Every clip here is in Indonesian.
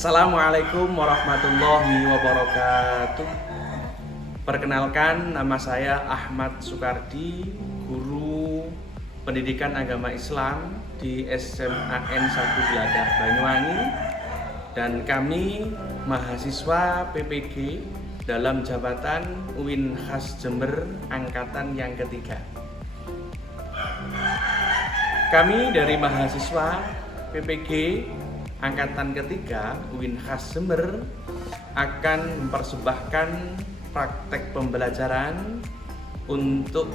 Assalamualaikum warahmatullahi wabarakatuh. Perkenalkan, nama saya Ahmad Sukardi, guru pendidikan agama Islam di SMAN 1 Gladah Banyuwangi, dan kami mahasiswa PPG dalam jabatan UIN Khas Jember angkatan yang ketiga. Kami dari mahasiswa PPG angkatan ketiga UIN Khas Jember akan mempersembahkan praktek pembelajaran untuk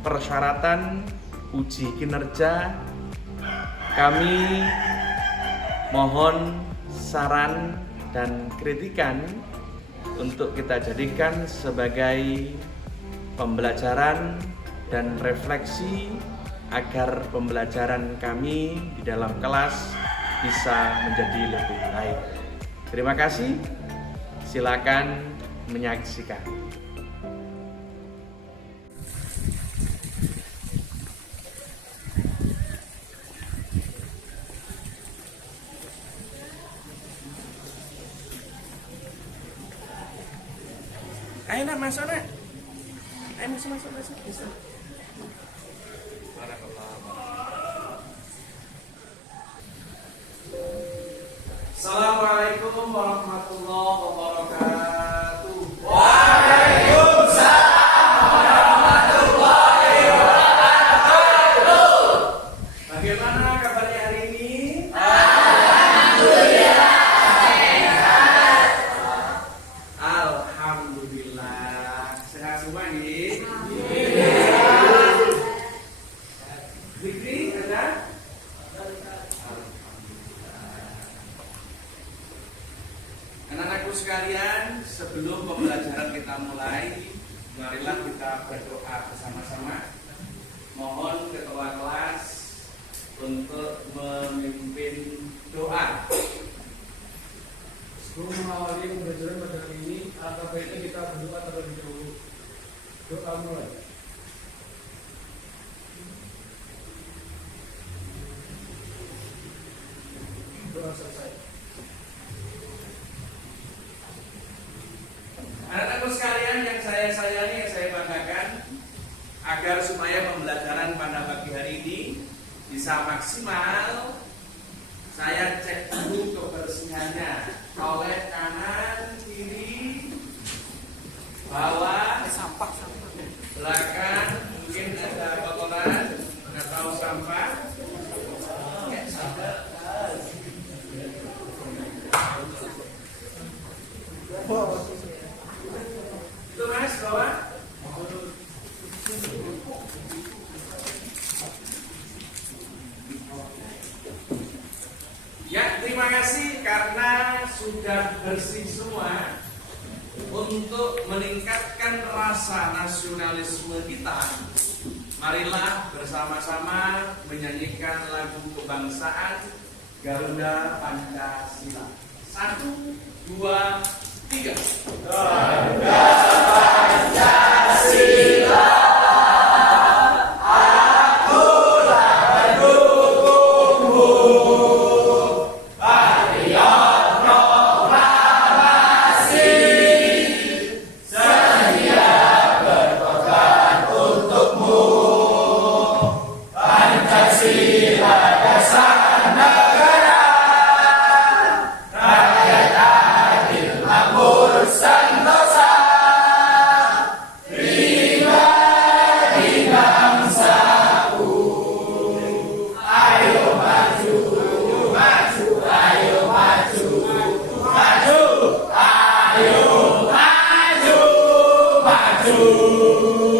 persyaratan uji kinerja. Kami mohon saran dan kritikan untuk kita jadikan sebagai pembelajaran dan refleksi agar pembelajaran kami di dalam kelas bisa menjadi lebih baik. Terima kasih. Silakan menyaksikan. Ayo nak masuk nak. Ayo masuk. Bisa. Assalamualaikum warahmatullahi wabarakatuh. Waalaikumsalam warahmatullahi wabarakatuh. Bagaimana kabarnya hari ini? Alhamdulillah sehat. Alhamdulillah sehat semua nih. Zikri ada? Anak-anakku sekalian, sebelum pembelajaran kita mulai, marilah kita berdoa bersama-sama. Mohon ketua kelas untuk memimpin doa. Sebelum mengawali pembelajaran pada hari ini, alangkah baiknya kita berdoa terlebih dahulu. Doa mulai. Doa selesai. Anak-anakku sekalian yang saya sayangi, yang saya banggakan, agar supaya pembelajaran pada pagi hari ini bisa maksimal, saya cek dulu kebersihannya oleh kanan, kiri, bawah, Sampah. belakang, mungkin ada kotoran atau sampah. Itu mas, bawah. Ya, terima kasih karena sudah bersih semua. Untuk meningkatkan rasa nasionalisme kita, marilah bersama-sama menyanyikan lagu kebangsaan Garuda Pancasila. 1, 2, 3. Garuda Pancasila.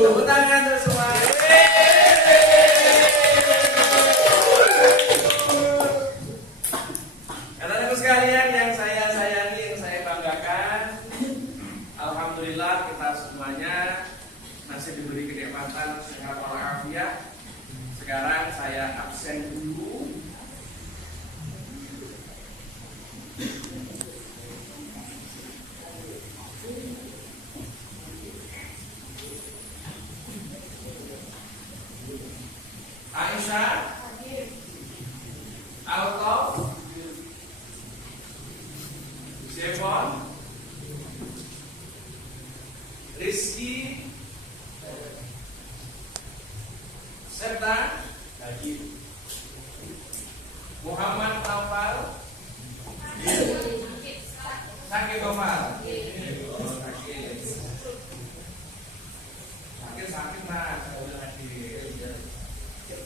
Tepuk tangan untuk semua. Anak-anakku sekalian yang saya sayangi, yang saya banggakan, alhamdulillah kita semuanya masih diberi kenikmatan sehat walafiat. Sekarang saya absen dulu. Aisyah, Alkof, Muhammad Naufal. Sakit Naufal. Sakit mas.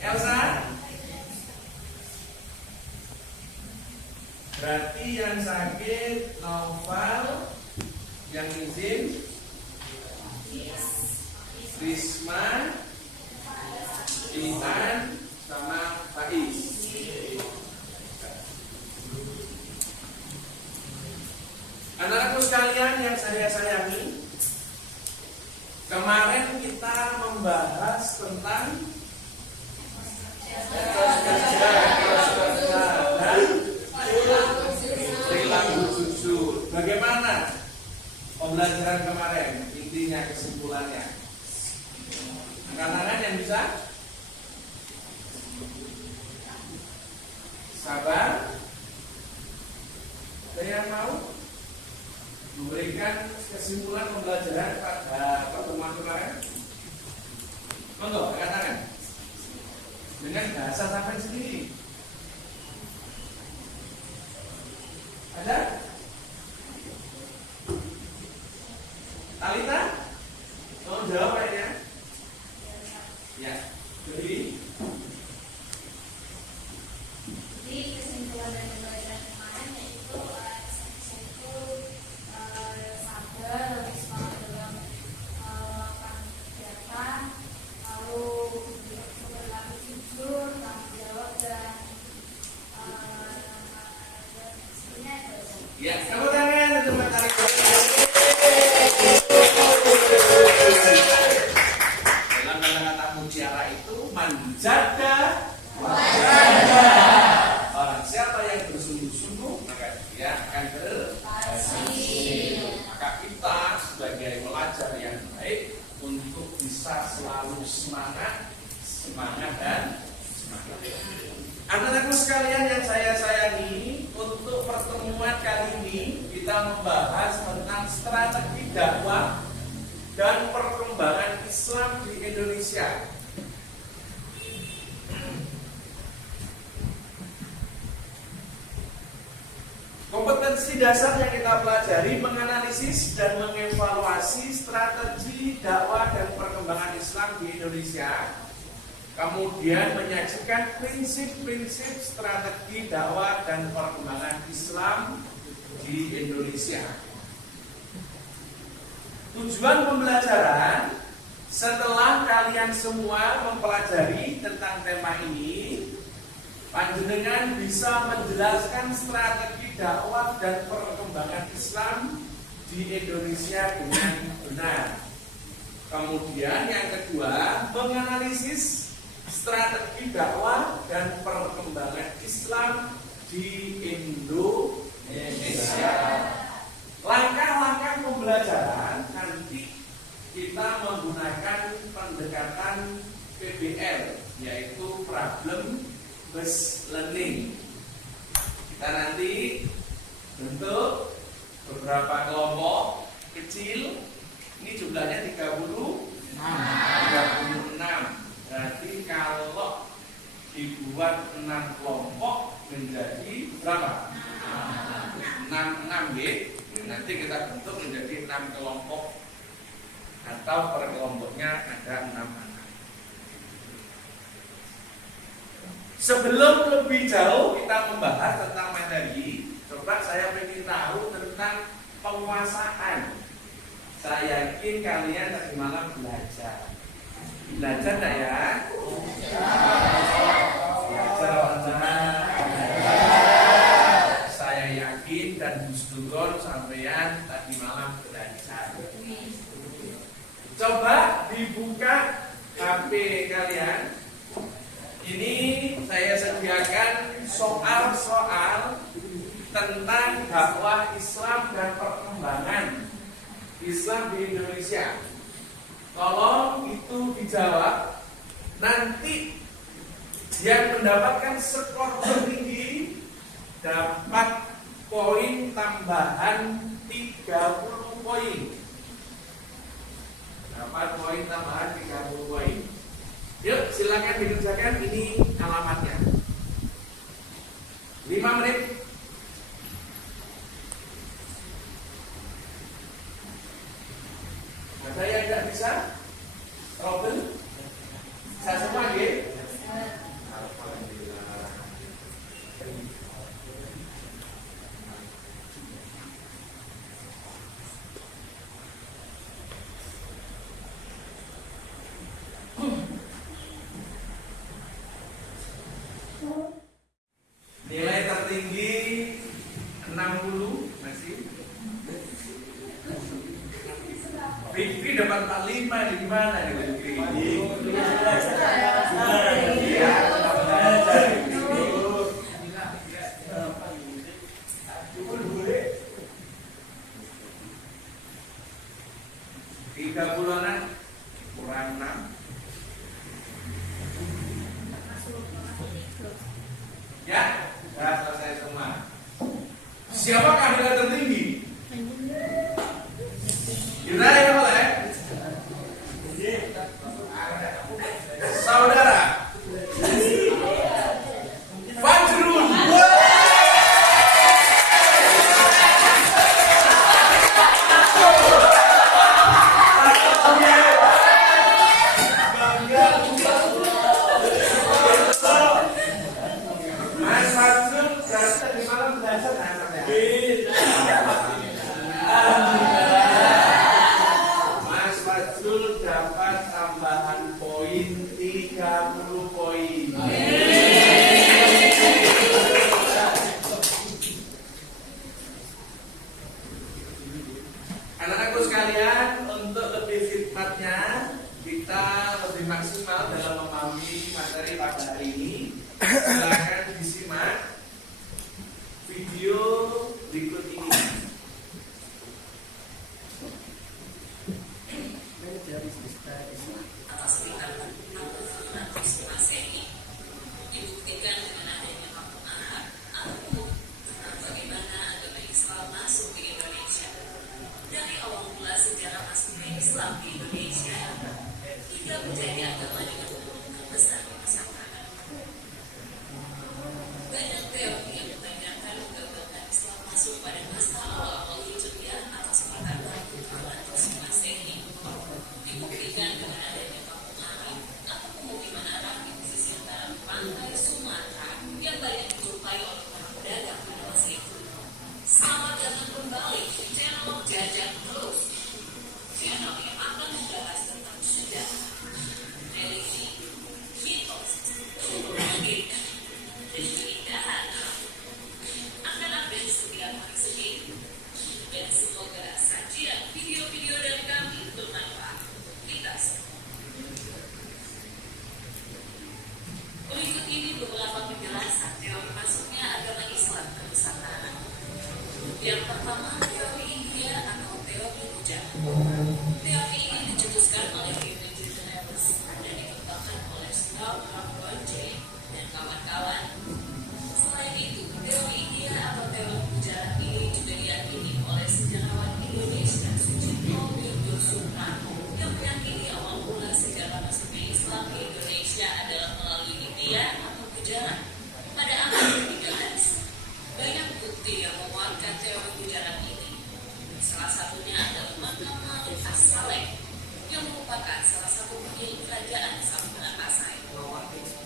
Elsa. Berarti yang sakit Naufal, yang izin Risma, Iman, sama Faiz. Anak-anakku sekalian yang saya sayangi, kemarin kita membahas tentang dan perilaku jujur. Bagaimana pembelajaran kemarin? Intinya, kesimpulannya. Angkat tangan yang bisa. Sabar. Ada yang mau memberikan kesimpulan pembelajaran pada pertemuan kemarin? Monggo, angkat tangan. Dengan bahasa sampai sendiri. Ada? Talita? Mau jawab kayaknya? Ya. Jadi kesimpulan dari pembelajaran kemarin yaitu saya itu sabar, lebih semangat dalam melakukan kegiatan, lalu berlaku jujur, tanggung jawab dan sebenarnya itu. ya, tepuk tangan untuk menarik. Dalam kata-kata mutiara itu menjaga wajah. Orang siapa yang bersungguh-sungguh maka dia akan berhasil. Maka kita sebagai pelajar yang baik untuk bisa selalu semangat dan semangat. Anak-anakku sekalian yang saya sayangi, untuk pertemuan kali ini kita membahas tentang strategi dakwah dan perkembangan Islam di Indonesia. Kompetensi dasar yang kita pelajari menganalisis dan mengevaluasi strategi dakwah dan perkembangan Islam di Indonesia. Kemudian menyajikan prinsip-prinsip strategi dakwah dan perkembangan Islam di Indonesia. Tujuan pembelajaran, setelah kalian semua mempelajari tentang tema ini, panjenengan bisa menjelaskan strategi dakwah dan perkembangan Islam di Indonesia dengan benar. Kemudian yang kedua, menganalisis strategi dakwah dan perkembangan Islam di Indonesia. Langkah-langkah pembelajaran nanti kita menggunakan pendekatan PBL, yaitu problem based learning. Kita nanti bentuk beberapa kelompok kecil. Ini jumlahnya 36. Berarti kalau dibuat 6 kelompok menjadi berapa? 6 gitu. Nanti kita bentuk menjadi 6 kelompok, atau per kelompoknya ada 6 anak. Sebelum lebih jauh kita membahas tentang materi, coba saya ingin tahu tentang penguasaan. Saya yakin kalian tadi malam belajar enggak ya? Belajar saya yakin dan Gus Duron sampean tadi malam belajar. Coba dibuka HP kalian. Ini saya sediakan soal-soal tentang dakwah Islam dan perkembangan Islam di Indonesia. Tolong itu dijawab. Nanti yang mendapatkan skor tertinggi dapat poin tambahan 30 poin. Dapat poin tambahan 30 poin. Yuk silakan dikerjakan, ini alamatnya. Siapa kandidat tertinggi? Kita yang oleh saudara Fajrul. Mas Fajrul berhasil di malam berhasil Mas Fajrul dapat tambahan poin 30 poin. Anak-anakku sekalian, untuk lebih khidmatnya kita lebih maksimal dalam memahami materi pada hari ini. Silakan disimak video berikut ini. Dibuktikan dengan adanya kampung Arab atau tentang bagaimana agama Islam masuk ke Indonesia. Dari awal mula sejarah masuknya Islam di Indonesia hingga menjadi agama dengan kedudukan besar di masyarakat. Banyak teori yang menanyakan kegagalan Islam masuk pada masa awal-awal Hijriah atau sekitar tahun 400 Masehi. Dibuktikan dengan adanya kampung Arab atau pemukiman Arab di pesisir utara pantai Sumatera yang banyak dijumpai oleh para pedagang pada masa itu. Selamat datang kembali di channel Jajak Terus, channel yang akan membahas tentang sejarah, religi, mitos, legenda, dan keindahan alam. Akan update setiap hari Senin, dan semoga sajian video-video dari kami bermanfaat. Kita berikut ini beberapa penjelasan teori masuknya agama Islam ke Nusantara. Yang pertama, teori India atau teori Buddha. Teori ini dicetuskan oleh Henry James dan dikembangkan oleh Scott J dan kawan-kawan. Selain itu, teori India atau teori Buddha ini juga diyakini oleh sejarawan Indonesia Sucipto Suprano yang meyakini awal mula sejarah masuknya Islam ke Indonesia adalah melalui India atau Gujarat pada abad ke-13. Banyak bukti yang menguatkan teori Gujarat ini. Salah satunya adalah makam Malik As-Saleh yang merupakan salah satu pendiri kerajaan Samudra Pasai.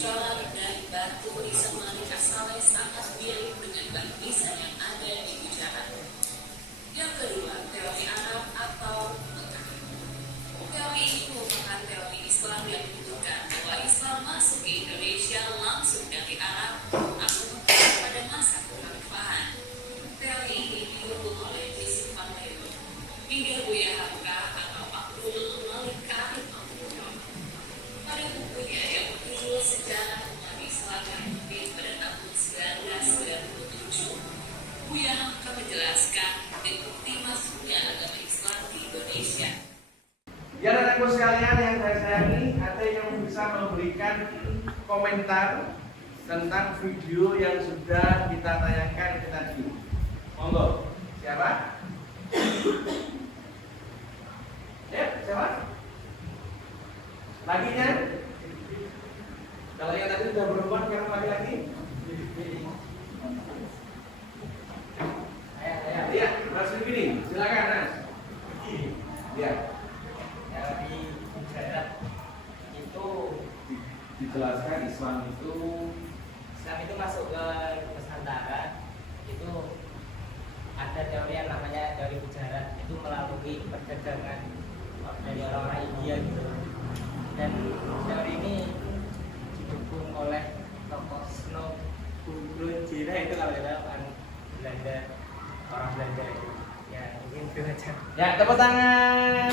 Corak dari batu nisan Malik As-Saleh sangat mirip dengan batu nisan yang ada di Gujarat. Yang kedua, teori Arab atau Mekah. Teori ini merupakan teori Islam yang menunjukkan bahwa Islam masuk ke Indonesia langsung dari Arab atau Mekah pada masa kekhalifahan. Teori ini didukung oleh Yusuf Al-Maidun hingga Buya Hamka atau Abdul Malik Karim Abdullah. Pada bukunya yang berjudul Sejarah Umat Islam yang terbit pada tahun 1997, Buya Hamka menjelaskan bukti masuknya agama Islam di Indonesia. Ya anak-anakku sekalian yang saya sayangi, ada yang bisa memberikan komentar tentang video yang sudah kita tayangkan ke tadi? Monggo. Siapa? Ya, siapa? Lakinya? Kalau yang tadi sudah berubah, sekarang laki-laki? Iya, Mas Rifini, silakan Mas. Iya. Teori Gujarat itu Dijelaskan Islam itu masuk ke Nusantara. Itu ada teori yang namanya teori Gujarat, itu melalui perdagangan dari orang-orang India gitu. Dan teori ini didukung oleh tokoh Snow Cina itu kalau kita Belanda, orang Belanda itu. Ya mungkin itu aja. ya, tepuk tangan.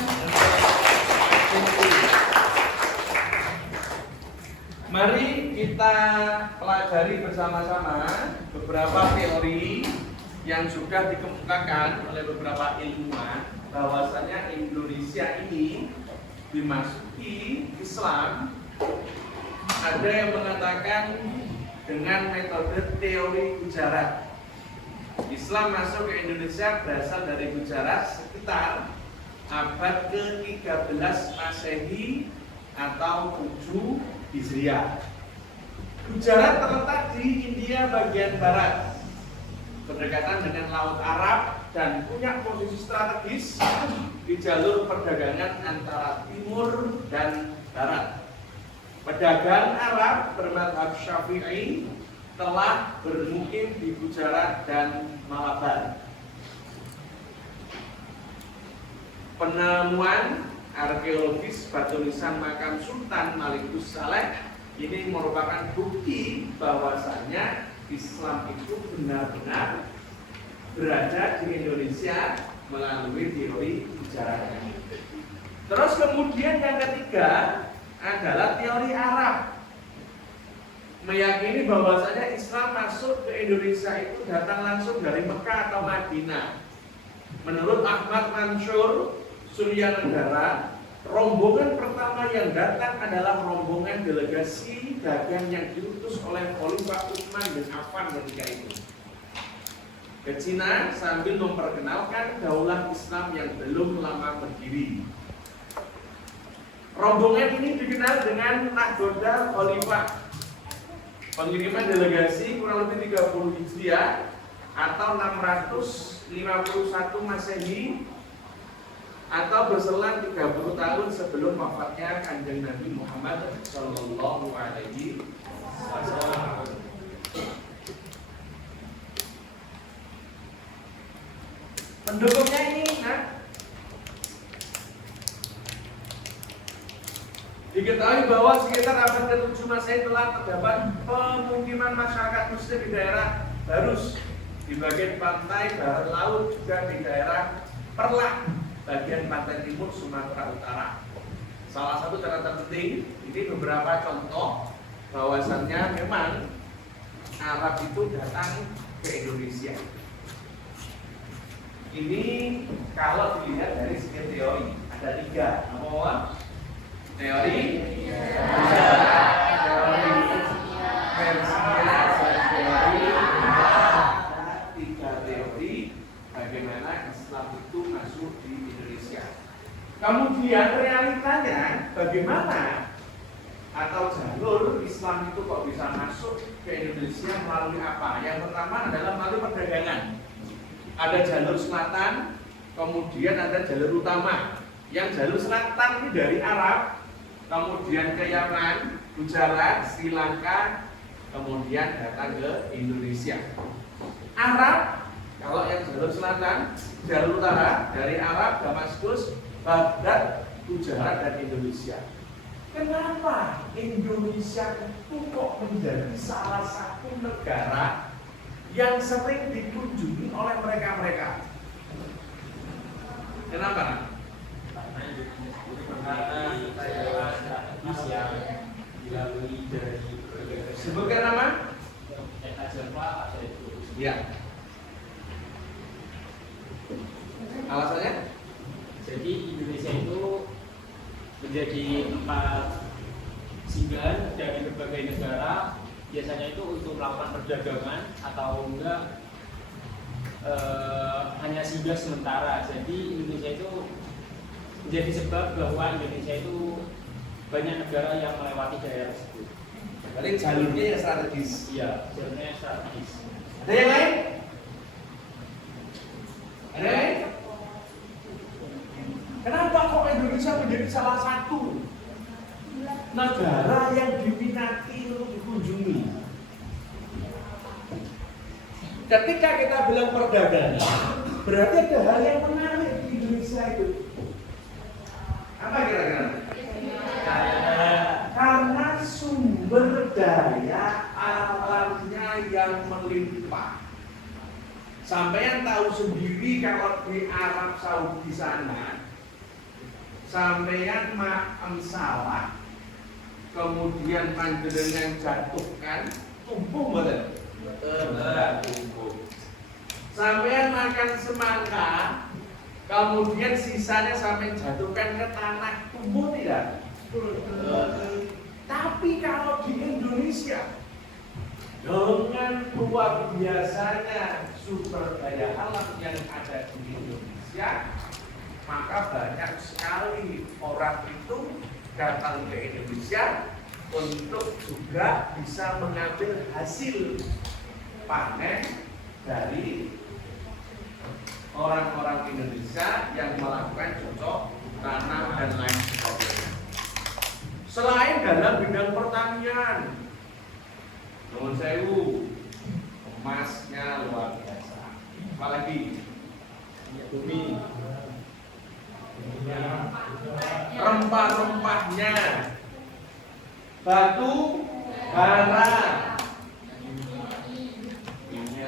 Mari kita pelajari bersama-sama beberapa teori yang sudah dikemukakan oleh beberapa ilmuwan bahwasanya Indonesia ini dimasuki Islam. Ada yang mengatakan dengan metode teori Gujarat. Islam masuk ke Indonesia berasal dari Gujarat sekitar abad ke-13 Masehi atau 7 Hijriah. Gujarat terletak di India bagian barat, berdekatan dengan Laut Arab dan punya posisi strategis di jalur perdagangan antara timur dan barat. Pedagang Arab bermadzhab Syafi'i telah bermukim di Gujarat dan Malabar. Penemuan arkeologis batu nisan makam Sultan Malikus Saleh ini merupakan bukti bahwasannya Islam itu benar-benar berada di Indonesia melalui teori Gujarat. Terus kemudian yang ketiga adalah teori Arab, meyakini bahwasanya Islam masuk ke Indonesia itu datang langsung dari Mekah atau Madinah. Menurut Ahmad Mansur Suryanegara, rombongan pertama yang datang adalah rombongan delegasi dagang yang diutus oleh Khalifah Utsman bin Affan ketika itu ke Cina sambil memperkenalkan daulah Islam yang belum lama berdiri. Rombongan ini dikenal dengan Nahkoda Khalifah. Pengiriman delegasi kurang lebih 30 Hijriah atau 651 Masehi atau berselang 30 tahun sebelum wafatnya Kanjeng Nabi Muhammad Sallallahu Alaihi Wasallam. Pendukungnya ini, diketahui bahwa sekitar abad ke-7 Masehi telah terdapat pemukiman masyarakat Muslim di daerah Barus, di bagian pantai barat laut, juga di daerah Perlak, bagian pantai timur Sumatera Utara. Salah satu catatan penting, ini beberapa contoh bahwasannya memang Arab itu datang ke Indonesia. Ini kalau dilihat dari segi teori ada 3. Nomor teori teori bagaimana Islam itu masuk di Indonesia. Kemudian realitanya bagaimana atau jalur Islam itu kok bisa masuk ke Indonesia melalui apa? Yang pertama adalah melalui perdagangan. Ada jalur selatan, kemudian ada jalur utama. Yang jalur selatan ini dari Arab, kemudian ke Yaman, Gujarat, Sri Lanka, kemudian datang ke Indonesia. Arab, kalau yang jalur selatan, jalur utara dari Arab, Damaskus, Baghdad, Gujarat, dan Indonesia. Kenapa Indonesia itu kok menjadi salah satu negara yang sering dikunjungi oleh mereka-mereka? Kenapa? Karena daerah strategis yang dilalui dari Sebutkan nama? Java atau itu. Ya. Alasannya? Jadi Indonesia itu menjadi tempat singgah dari berbagai negara, biasanya itu untuk melakukan perdagangan atau enggak hanya singgah sementara. Jadi Indonesia itu menjadi sebab bahwa Indonesia itu banyak negara yang melewati daerah tersebut. Berarti jalurnya yang strategis. Iya, jalurnya strategis. Ada yang lain? Ada yang lain? Kenapa kok Indonesia menjadi salah satu negara yang diminati untuk dikunjungi? Ketika kita bilang perdagangan, berarti ada hal yang menarik di Indonesia itu. Apa kira-kira? Karena sumber daya alamnya yang melimpah. Sampeyan tahu sendiri kalau di Arab Saudi sana, sampeyan makan salah, kemudian panjenengan jatuhkan, tumbuh betul? Tumbuh. Sampeyan makan semangka, kemudian sisanya sampai jatuhkan ke tanah, tumbuh tidak? Tapi kalau di Indonesia dengan dengan luar biasanya sumber daya alam yang ada di Indonesia, maka banyak sekali orang itu datang ke Indonesia untuk juga bisa mengambil hasil panen dari orang-orang Indonesia yang melakukan cocok tanam dan lain sebagainya. Selain dalam bidang pertanian, nuwun sewu, emasnya luar biasa. Apalagi bumi, rempah-rempahnya, batu bara,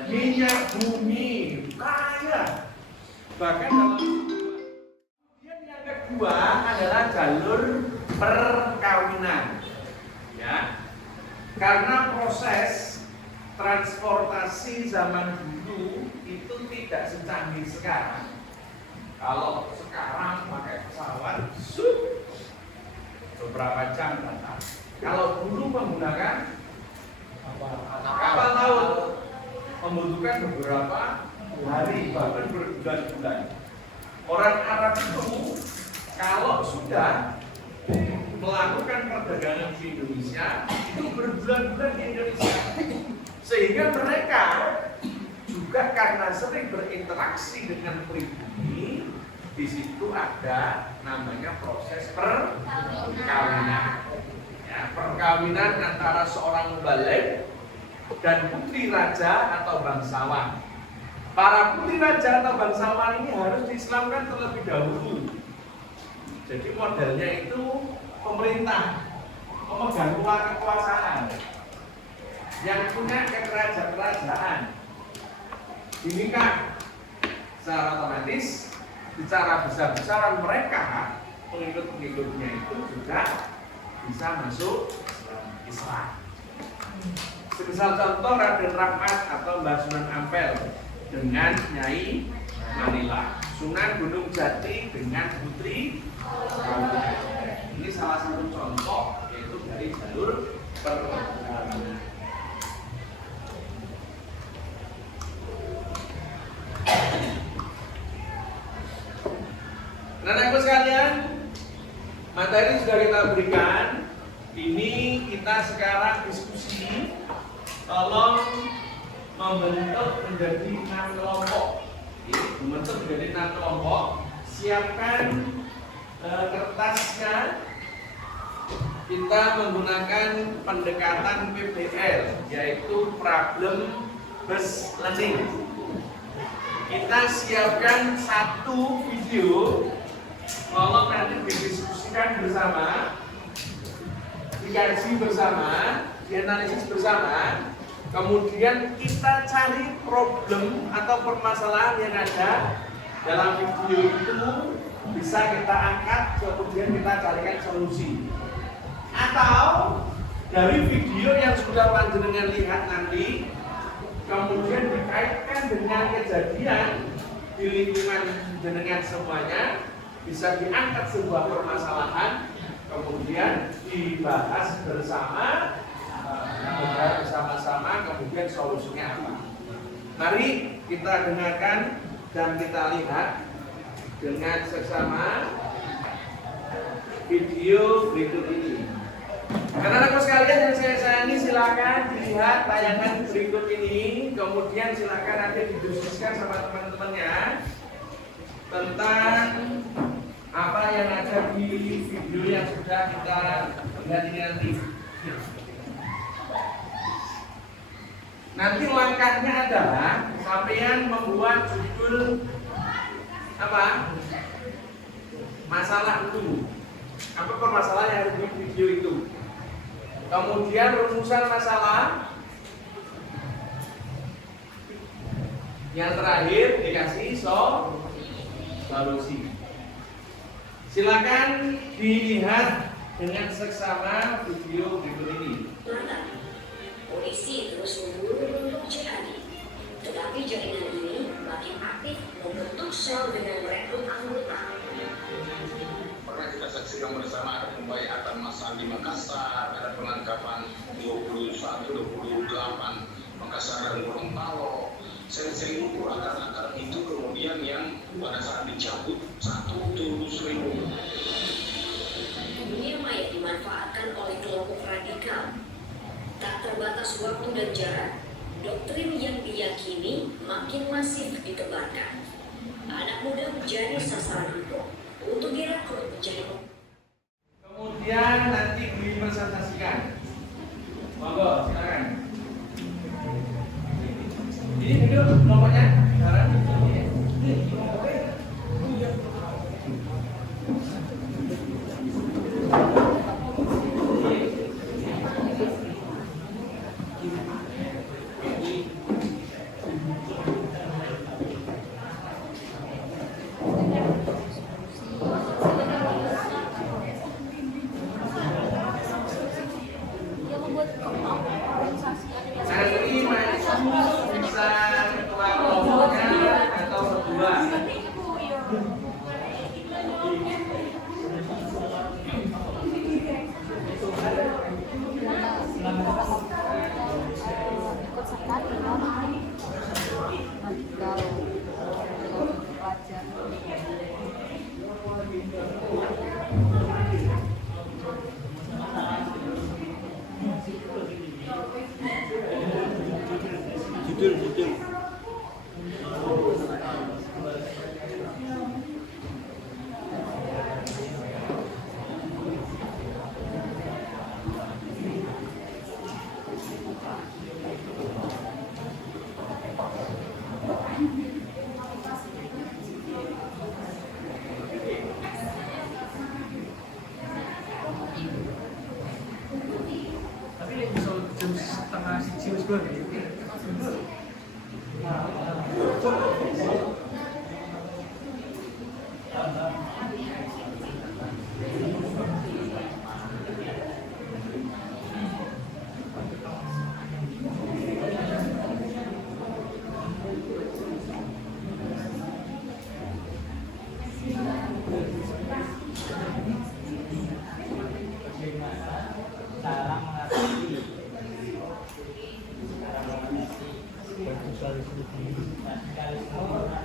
minyak bumi, kaya. Bahkan kemudian yang kedua adalah jalur perkawinan, ya. Karena proses transportasi zaman dulu itu tidak secanggih sekarang. Kalau sekarang pakai pesawat, beberapa jam datang. Kalau dulu menggunakan kapal laut, membutuhkan beberapa hari bahkan berbulan-bulan. Orang Arab itu kalau sudah melakukan perdagangan di Indonesia itu berbulan-bulan di Indonesia, sehingga mereka juga karena sering berinteraksi dengan pribumi, di situ ada namanya proses perkawinan. Ya, perkawinan antara seorang muballigh dan putri raja atau bangsawan. Para putri raja atau bangsawan ini harus diislamkan terlebih dahulu. Jadi modelnya itu pemerintah memegang kekuasaan yang punya kerajaan dinikah secara otomatis, secara besar-besaran mereka pengikut-pengikutnya itu juga bisa masuk Islam. Semisal contoh Raden Rahmat atau Mbah Sunan Ampel dengan Nyai Manila, Sunan Gunung Jati dengan Putri Kawinan. Ini salah satu contoh yaitu dari jalur perkawinan. Anak-anakku sekalian, materi sudah kita berikan. Ini kita sekarang diskusi. Tolong membentuk menjadi 6 kelompok. Membentuk menjadi 6 kelompok. Siapkan kertasnya. Kita menggunakan pendekatan PBL, yaitu problem based learning. Kita siapkan satu video. Tolong nanti didiskusikan bersama, dikaji bersama, dianalisis bersama. Kemudian kita cari problem atau permasalahan yang ada dalam video itu, bisa kita angkat, kemudian kita carikan solusi. Atau dari video yang sudah panjenengan lihat nanti, kemudian dikaitkan dengan kejadian di lingkungan jenengan semuanya, bisa diangkat sebuah permasalahan, kemudian dibahas bersama-sama, kemudian solusinya apa. Mari kita dengarkan dan kita lihat dengan seksama video berikut ini. Anak-anakku sekalian yang saya sayangi, silakan dilihat tayangan berikut ini, kemudian silakan nanti didiskusikan sama teman-temannya tentang apa yang ada di video yang sudah kita lihat ini nanti. Nanti langkahnya adalah sampean membuat judul apa? Masalah itu. Apa permasalahan yang ada di video itu? Kemudian rumusan masalah. Yang terakhir dikasih solusi. Silakan dilihat dengan seksama video berikut ini. Polisi terus memburu jihadi, tetapi jaringan ini makin aktif membentuk sel dengan merekrut anggota. Pernah kita saksikan bersama ada pembayatan massal di Makassar, ada penangkapan 21-28 Makassar sering itu akar-akar itu kemudian yang pada saat dicabut satu terus ribu. Dunia maya dimanfaatkan oleh kelompok radikal. Tak terbatas waktu dan jarak, doktrin yang diyakini makin masif ditebarkan. Anak muda menjadi sasaran empuk untuk direkrut menjadi Kemudian nanti dipresentasikan. Monggo, silakan. Ini dulu kelompoknya. Sekarang nanti maju bisa ketua kelompoknya atau berdua. Tapi bisa jam setengah siji wis bar. Cara mengatasi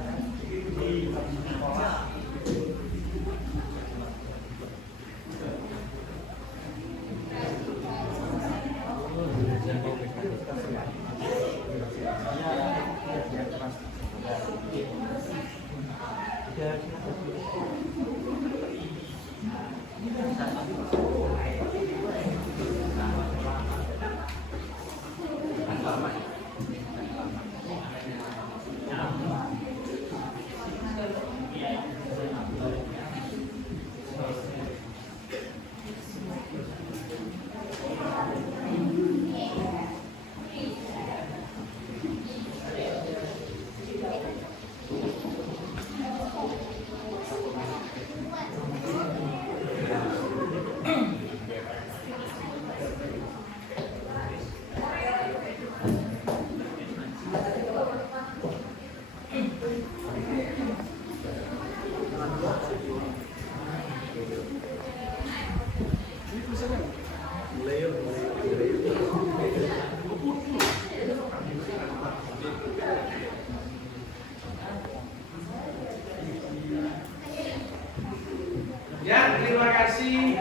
Ya, terima kasih.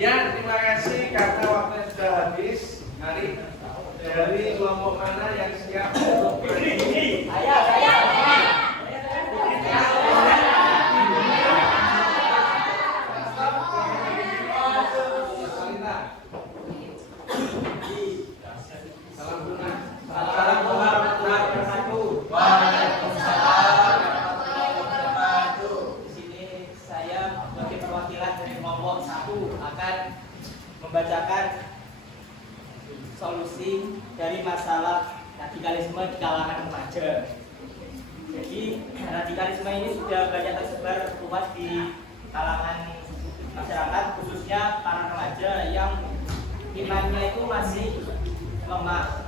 Ya, terima kasih karena waktunya sudah habis. Mari dari kelompok mana yang siap untuk berdiri? Salam Tuhan. Di sini saya sebagai perwakilan dari kelompok 1 akan membacakan solusi dari masalah radikalisme di kalangan remaja. Jadi radikalisme ini sudah banyak tersebar luas di kalangan masyarakat, khususnya para remaja yang imannya itu masih lemah.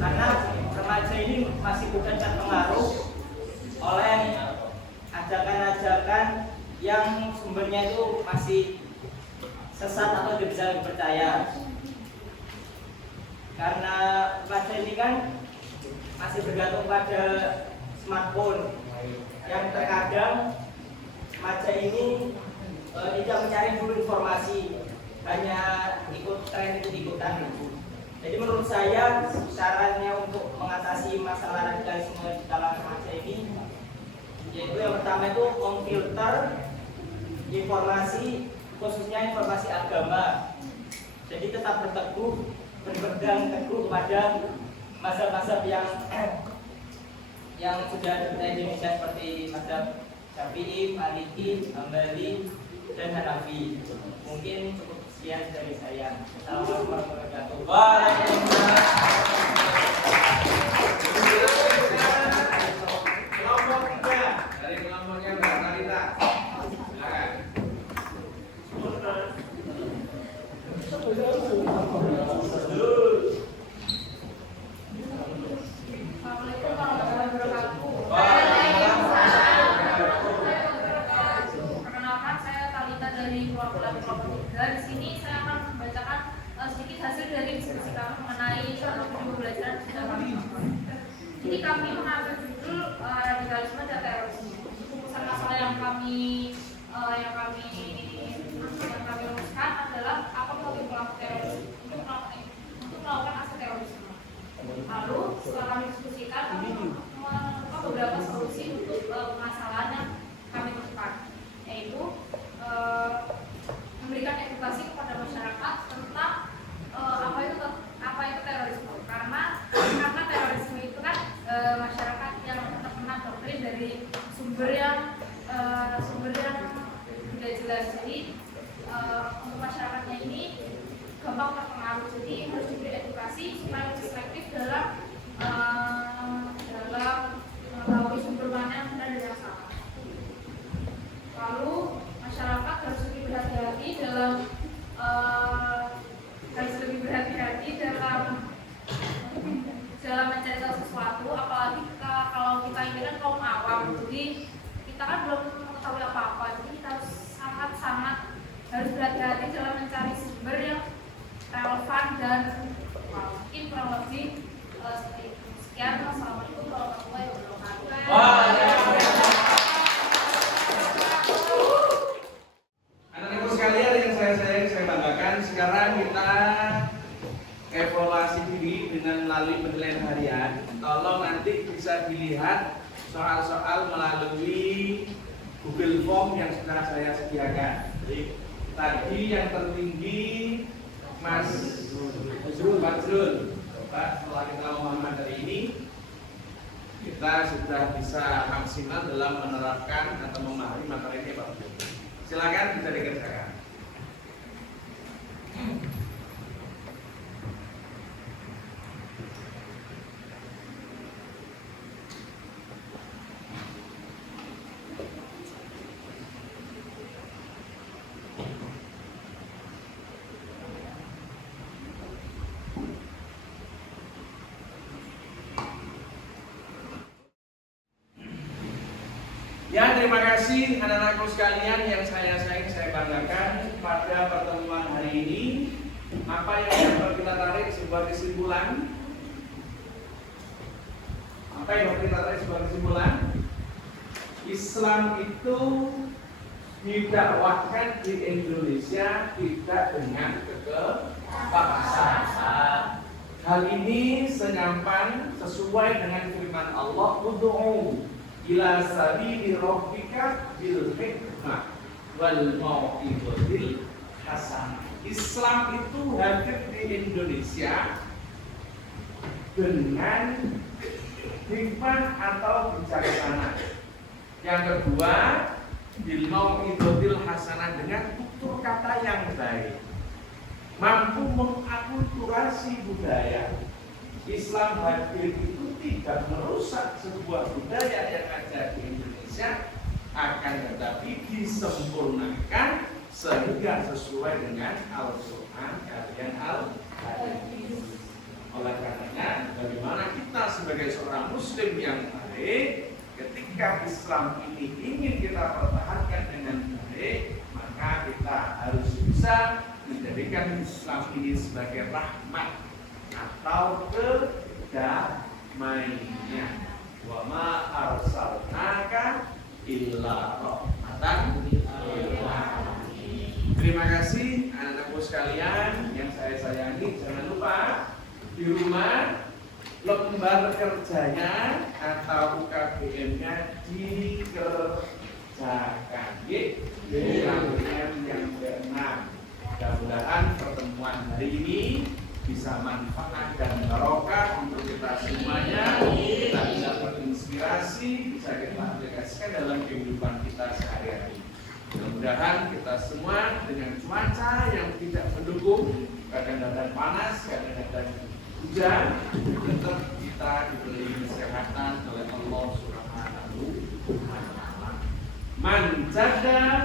Karena remaja ini masih mudah terpengaruh oleh ajakan-ajakan yang sumbernya itu masih sesat atau tidak bisa dipercaya. Karena remaja ini kan masih bergantung pada smartphone yang terkadang remaja ini tidak mencari dulu informasi, hanya ikut tren ikut-ikutan. Jadi menurut saya caranya untuk mengatasi masalah radikalisme di dalam remaja ini, yaitu yang pertama itu memfilter informasi, khususnya informasi agama. Jadi tetap berpegang teguh pada mazhab-mazhab yang sudah ada di Indonesia seperti mazhab Syafi'i, Maliki, Hambali, dan Hanafi. Mungkin cukup sekian dari saya. Assalamualaikum warahmatullahi wabarakatuh. Kelompok 3 dari kelompoknya Mbak Narita. Assalamualaikum warahmatullahi wabarakatuh. Perkenalkan, saya Talita dari kelompok 3. Di sini saya akan membacakan sedikit hasil dari diskusi kami mengenai suatu pembelajaran sejarah kami. Jadi kami mengambil judul radikalisme dan terorisme. Masalah yang kami rumuskan adalah apa motif pelaku terorisme untuk melakukan aksi terorisme. Lalu setelah kami diskusikan, kami menemukan beberapa solusi untuk permasalahan yang kami temukan, yaitu memberikan edukasi kepada masyarakat tentang apa itu terorisme. Karena terorisme itu kan masyarakat yang terkena doktrin dari sumber yang tidak jelas. Jadi untuk masyarakatnya ini gampang terpengaruh. Jadi harus diberi edukasi supaya lebih selektif dalam mengetahui sumber mana yang benar dan yang salah. Lalu masyarakat harus lebih berhati-hati dalam mencari tahu sesuatu, apalagi kalau kita ini kan kaum awam. Jadi kita kan belum mengetahui apa-apa. Jadi kita harus sangat harus berhati-hati dalam mencari sumber yang relevan dan mungkin kurang lebih seperti itu. Sekian, wassalamualaikum warahmatullahi wabarakatuh. Anak-anakku sekalian yang saya banggakan, sekarang kita evaluasi diri dengan melalui penilaian harian. Tolong nanti bisa dilihat soal-soal melalui Google Form yang sudah saya sediakan. Jadi, tadi yang tertinggi Mas Fajrul. Setelah kita memahami materi ini, kita sudah bisa maksimal dalam menerapkan atau memahami materi ini. Silakan bisa dikerjakan. Ya, terima kasih anak-anakku sekalian yang saya sayang, saya banggakan. Pada pertemuan hari ini, apa yang dapat kita tarik sebuah kesimpulan? Apa yang dapat kita tarik sebuah kesimpulan? Islam itu didakwahkan di Indonesia tidak dengan kekerasan. Hal ini senyampang sesuai dengan firman Allah, ud'u ila sabili rabbika bil hikmah wal mau'izatil hasanah. Islam itu hadir di Indonesia dengan hikmah atau bijaksana. Yang kedua, bil mau'izatil hasanah, dengan tutur kata yang baik, mampu mengakulturasi budaya. Islam hadir itu tidak merusak sebuah budaya yang ada di Indonesia, akan tetapi disempurnakan sehingga sesuai dengan Al-Quran dan Al-Hadis. Oleh karenanya, bagaimana kita sebagai seorang Muslim yang baik, ketika Islam ini ingin kita pertahankan dengan baik, maka kita harus bisa menjadikan Islam ini sebagai rahmat atau kedamaian. lainnya. Wa ma arsalnaka illa rahmatan lil alamin. Terima kasih anak-anakku sekalian yang saya sayangi. Jangan lupa di rumah lembar kerjanya atau UKBM-nya dikerjakan. Yang keenam. Mudah-mudahan pertemuan hari ini bisa manfaat dan barokah untuk kita semuanya. Kita bisa berinspirasi, bisa kita aplikasikan dalam kehidupan kita sehari-hari. Mudah-mudahan kita semua dengan cuaca yang tidak mendukung, kadang-kadang panas, kadang-kadang hujan, tetap kita diberi kesehatan oleh Allah Subhanahu wa Ta'ala. Man jaga